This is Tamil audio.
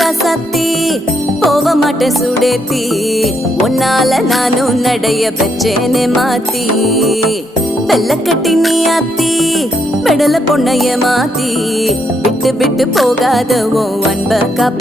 ராசாத்தி போக மாட்டேன் சுடேத்தி உன்னால நானும் நடைய பெற்றேனே மாத்தி வெள்ள கட்டி நீ ஆத்தி பெடல பொண்ணைய மாத்தி விட்டு விட்டு போகாத உன் அன்ப காப்பா